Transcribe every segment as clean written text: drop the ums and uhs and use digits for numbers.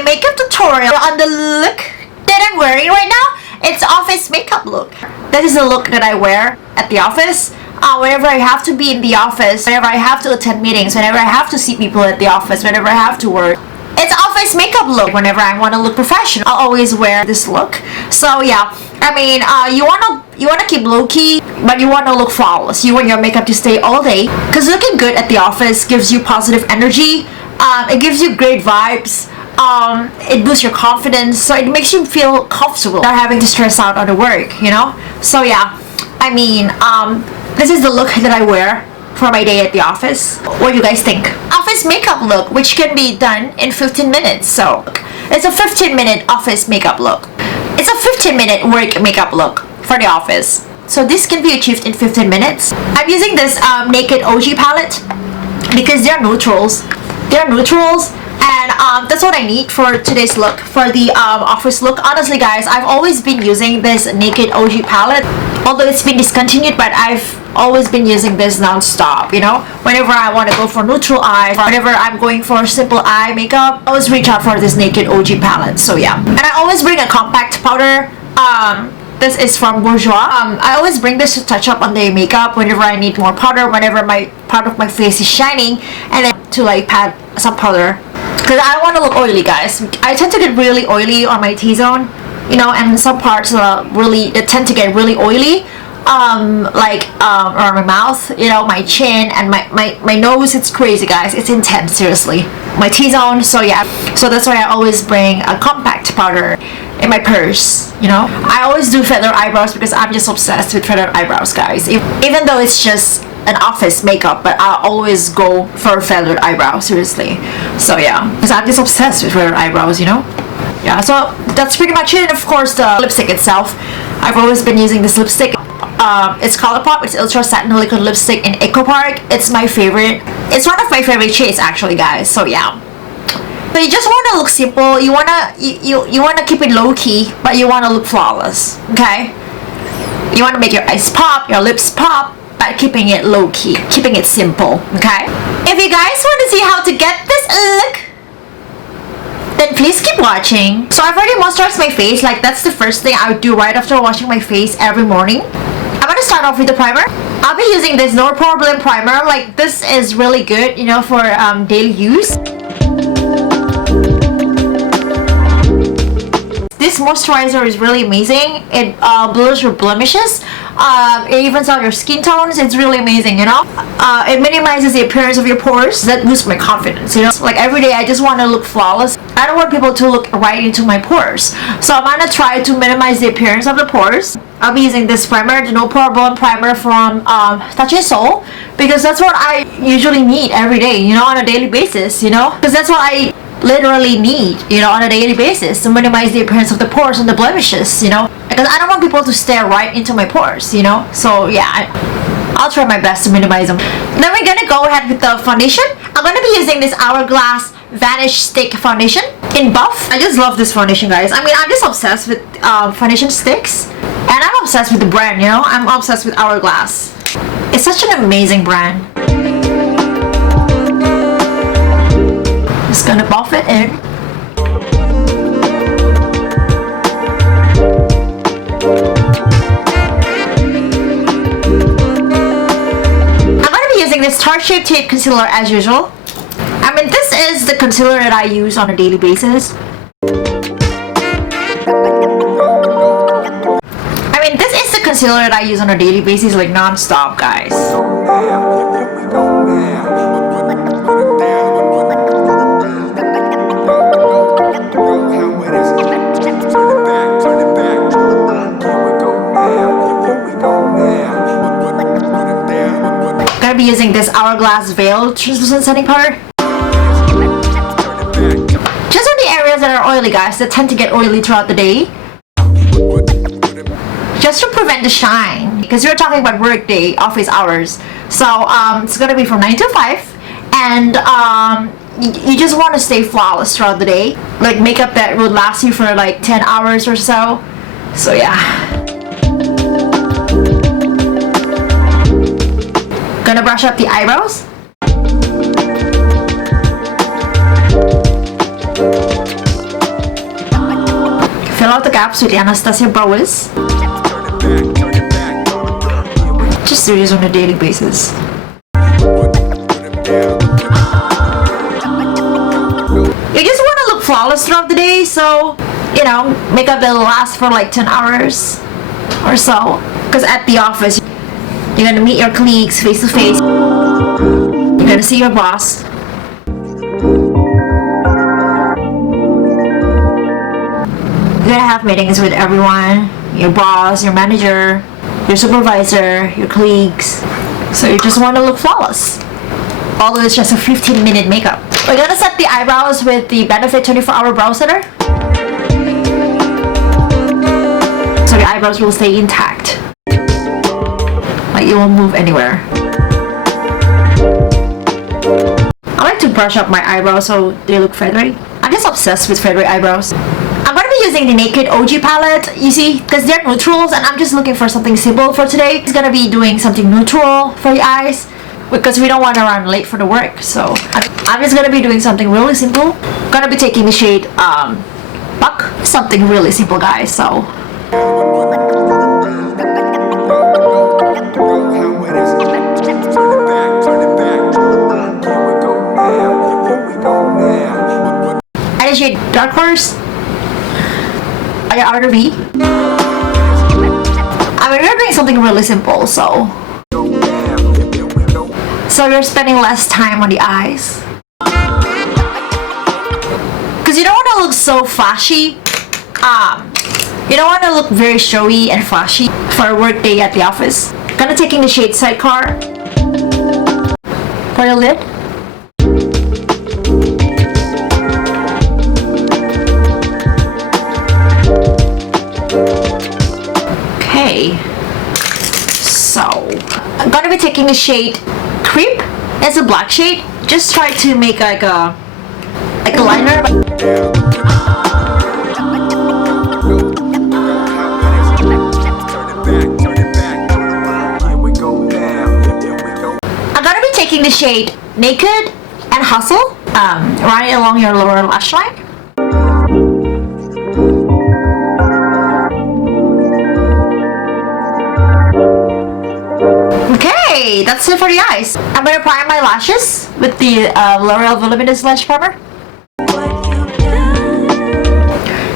a makeup tutorial on the look that I'm wearing right now. It's office makeup look. This is the look that I wear at the office. Whenever I have to be in the office, whenever I have to attend meetings, whenever I have to see people at the office, whenever I have to work. It's office makeup look. Whenever I want to look professional, I'll always wear this look. So yeah, I mean, you wanna keep low key, but you wanna look flawless. You want your makeup to stay all day, because looking good at the office gives you positive energy. It gives you great vibes. It boosts your confidence, so it makes you feel comfortable, not having to stress out on the work, you know. So yeah, I mean, this is the look that I wear for my day at the office. What do you guys think? Office makeup look, which can be done in 15 minutes. So it's a 15-minute office makeup look. It's a 15-minute work makeup look for the office. So this can be achieved in 15 minutes. I'm using this Naked OG palette because they're neutrals. They're neutrals, and that's what I need for today's look, for the office look. Honestly guys, I've always been using this Naked OG palette, although it's been discontinued, but I've always been using this non-stop, you know. Whenever I want to go for neutral eyes, whenever I'm going for simple eye makeup, I always reach out for this Naked OG palette. So yeah, and I always bring a compact powder. This is from Bourjois. I always bring this to touch up on the makeup whenever I need more powder, whenever my part of my face is shining, and then to like pat some powder, because I don't want to look oily, guys. I tend to get really oily on my T-zone, you know, and some parts they tend to get really oily, like around my mouth, you know, my chin and my nose. It's crazy, guys. It's intense, seriously. My T-zone. So yeah, so that's why I always bring a compact powder in my purse, you know. I always do feathered eyebrows because I'm just obsessed with feathered eyebrows, guys. Even though it's just an office makeup, but I always go for feathered eyebrows, seriously. So yeah, because I'm just obsessed with feathered eyebrows, you know. Yeah, so that's pretty much it. And of course, the lipstick itself, I've always been using this lipstick. It's Colourpop. It's Ultra Satin Liquid Lipstick in Eco Park. It's my favorite. It's one of my favorite shades, actually, guys. So yeah. So you just want to look simple. You wanna keep it low key, but you want to look flawless. Okay. You want to make your eyes pop, your lips pop, but keeping it low key, keeping it simple. Okay. If you guys want to see how to get this look, then please keep watching. So I've already moisturized my face. Like, that's the first thing I would do right after washing my face every morning. I'm gonna start off with the primer. I'll be using this No Poreblem primer. Like, this is really good, you know, for daily use. This moisturizer is really amazing. It blurs your blemishes. It evens out your skin tones. It's really amazing, you know. It minimizes the appearance of your pores. That boosts my confidence, you know. Like, every day I just want to look flawless. I don't want people to look right into my pores. So I'm gonna try to minimize the appearance of the pores. I'll be using this primer, the No Poreblem primer from Tarte Soul, because that's what I usually need every day, you know, on a daily basis, you know. Because that's what I literally need, you know, on a daily basis, to minimize the appearance of the pores and the blemishes, you know, because I don't want people to stare right into my pores, you know. So yeah, I'll try my best to minimize them. Then we're gonna go ahead with the foundation. I'm gonna be using this Hourglass Vanish Stick Foundation in Buff. I just love this foundation, guys. I mean, I'm just obsessed with foundation sticks, and I'm obsessed with the brand, you know. I'm obsessed with Hourglass. It's such an amazing brand. Just gonna buff it in. I'm gonna be using this Tarte Shape Tape Concealer as usual. I mean, this is the concealer that I use on a daily basis. I mean, this is the concealer that I use on a daily basis, like non-stop, guys. Be using this Hourglass Veil Translucent Setting Powder. Just on the areas that are oily, guys, that tend to get oily throughout the day. Just to prevent the shine, because we're talking about work day, office hours. So it's gonna be from 9 to 5, and you just want to stay flawless throughout the day. Like, makeup that would last you for like 10 hours or so. So yeah. Gonna brush up the eyebrows. Fill out the gaps with the Anastasia Brow Wisp. Just do this on a daily basis. You just want to look flawless throughout the day, so you know, makeup that'll last for like 10 hours or so. Because at the office, you're gonna meet your colleagues face to face. You're gonna see your boss. You're gonna have meetings with everyone, your boss, your manager, your supervisor, your colleagues. So you just want to look flawless. Although it's just a 15-minute makeup. We're gonna set the eyebrows with the Benefit 24-Hour Browsetter. So your eyebrows will stay intact. Like it won't move anywhere. I like to brush up my eyebrows so they look feathery. I'm just obsessed with feathery eyebrows. I'm gonna be using the Naked OG palette, you see, because they're neutrals and I'm just looking for something simple for today. It's gonna be doing something neutral for the eyes because we don't want to run late for the work. So I'm just gonna be doing something really simple. Gonna be taking the shade Buck. Something really simple, guys. So and the shade Dark Horse. Are you R B? I mean, we're doing something really simple, so you're spending less time on the eyes. Because you don't want to look so flashy. You don't want to look very showy and flashy for a work day at the office. Gonna taking the shade Sidecar for the lid. Okay, so I'm gonna be taking the shade Creep. It's a black shade. Just try to make like a liner. I'm gonna be taking the shade Naked and Hustle, right along your lower lash line. Okay, that's it for the eyes. I'm gonna prime my lashes with the L'Oreal Voluminous Lash Primer.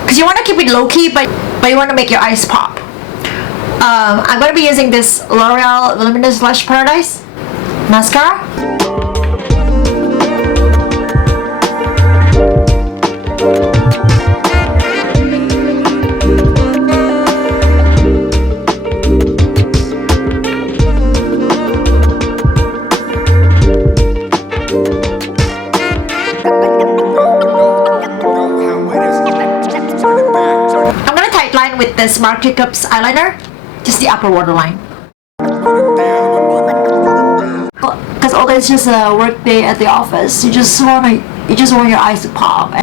Because you want to keep it low-key, but you want to make your eyes pop. I'm gonna be using this L'Oreal Voluminous Lash Paradise Mascara. With this Marc Jacobs eyeliner, just the upper waterline. Because although it's just a work day at the office, you just want your eyes to pop.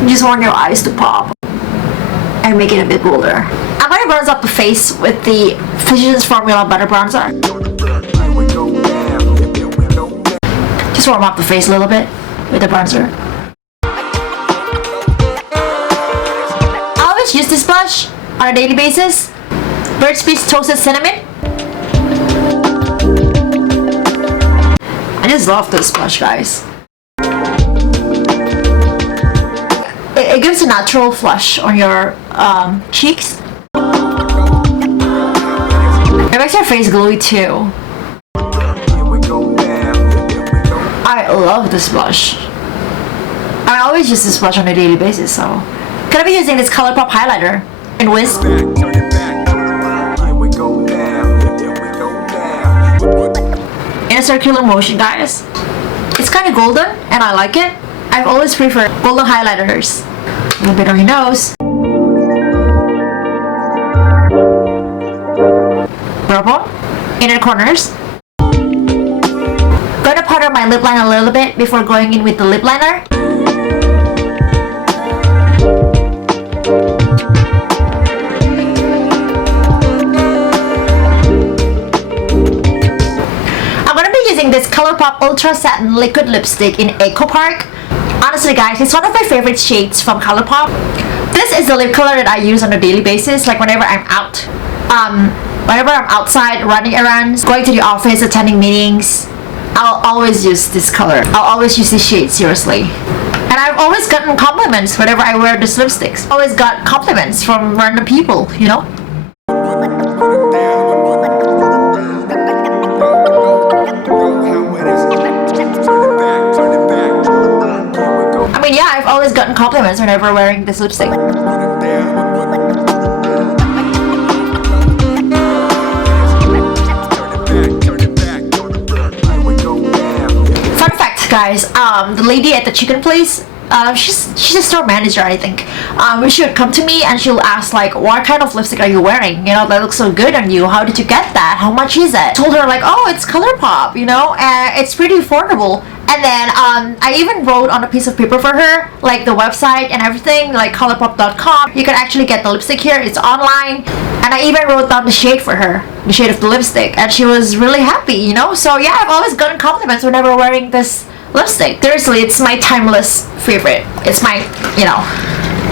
You just want your eyes to pop and make it a bit bolder. I'm gonna bronze up the face with the Physicians Formula Butter Bronzer. Just warm up the face a little bit with the bronzer. Use this blush on a daily basis. Burt's Bees Toasted Cinnamon. I just love this blush, guys. It gives a natural flush on your cheeks. It makes your face glowy too. I love this blush. I always use this blush on a daily basis, so gonna be using this Colourpop highlighter in Wisp. In a circular motion, guys. It's kind of golden and I like it. I've always preferred golden highlighters. A little bit on your nose. Brow bone, inner corners. Gonna powder my lip line a little bit before going in with the lip liner. I'm gonna be using this Colourpop Ultra Satin Liquid Lipstick in Echo Park. honestly guys, it's one of my favorite shades from Colourpop. This is the lip color that I use on a daily basis, like whenever I'm out. Whenever I'm outside, running errands, going to the office, attending meetings, I'll always use this color. I'll always use this shade, seriously. And I've always gotten compliments whenever I wear this lipsticks. Always got compliments from random people, you know? I mean, yeah, I've always gotten compliments whenever wearing this lipstick. Fun fact, guys, the lady at the chicken place, she's a store manager, I think. She would come to me and she'll ask like, what kind of lipstick are you wearing? You know, that looks so good on you. How did you get that? How much is it? I told her like, oh, it's Colourpop, you know, and it's pretty affordable. And then I even wrote on a piece of paper for her, like the website and everything, like colourpop.com. You can actually get the lipstick here, it's online. And I even wrote down the shade for her, the shade of the lipstick, and she was really happy, you know? So yeah, I've always gotten compliments whenever wearing this lipstick. Seriously, it's my timeless favorite. It's my, you know,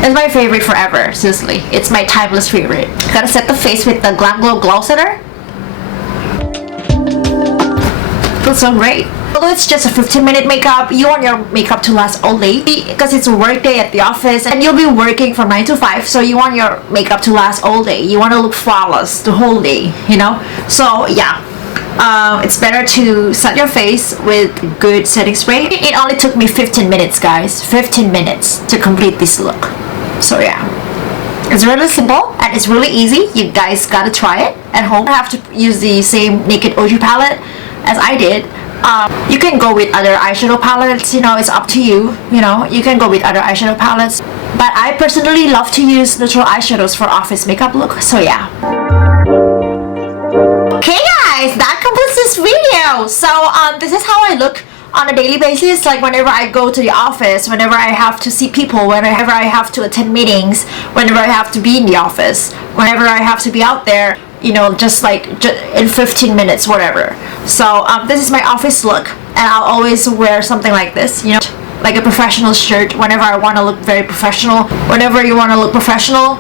it's my favorite forever. Seriously, it's my timeless favorite. Gotta set the face with the GlamGlow Glowsetter. Feels so great. Although it's just a 15-minute makeup, you want your makeup to last all day because it's a work day at the office and you'll be working from 9 to 5, so you want your makeup to last all day. You want to look flawless the whole day, you know? So yeah. It's better to set your face with good setting spray. It only took me 15 minutes, guys. 15 minutes to complete this look. So yeah. It's really simple and it's really easy. You guys gotta try it at home. I have to use the same Naked OG palette as I did. You can go with other eyeshadow palettes, you know, it's up to you. You know, you can go with other eyeshadow palettes. But I personally love to use neutral eyeshadows for office makeup look. So yeah. Okay guys, that completes this video. So this is how I look on a daily basis, like whenever I go to the office, whenever I have to see people, whenever I have to attend meetings, whenever I have to be in the office, whenever I have to be out there, you know, just like in 15 minutes, whatever. So this is my office look, and I'll always wear something like this, you know, like a professional shirt whenever I want to look very professional. Whenever you want to look professional,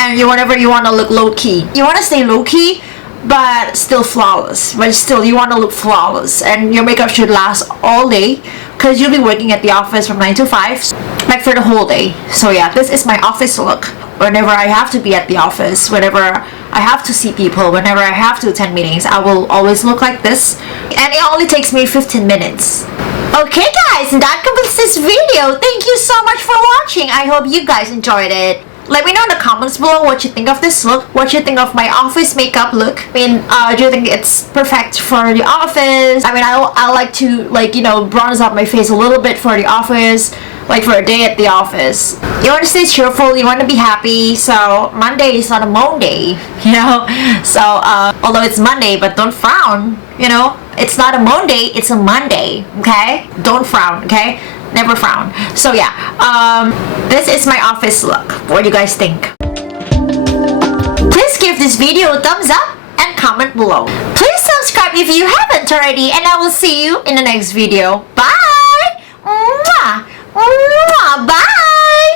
and whenever you want to look low-key, you want to stay low-key but still flawless, but still you want to look flawless, and your makeup should last all day because you'll be working at the office from 9 to 5, like for the whole day. So yeah, this is my office look whenever I have to be at the office, whenever I have to see people, whenever I have to attend meetings. I will always look like this, and it only takes me 15 minutes. Okay guys, that completes this video. Thank you so much for watching. I hope you guys enjoyed it. Let me know in the comments below what you think of this look, what you think of my office makeup look. I mean, do you think it's perfect for the office? I mean, I like to, like, you know, bronze up my face a little bit for the office, like for a day at the office. You want to stay cheerful, you want to be happy, so Monday is not a Monday, you know? So, although it's Monday, but don't frown, you know? It's not a Monday, it's a Monday, okay? Don't frown, okay? Never frown. So yeah, this is my office look. What do you guys think? Please give this video a thumbs up and comment below. Please subscribe if you haven't already, and I will see you in the next video. Bye! Mwah! Mwah! Bye!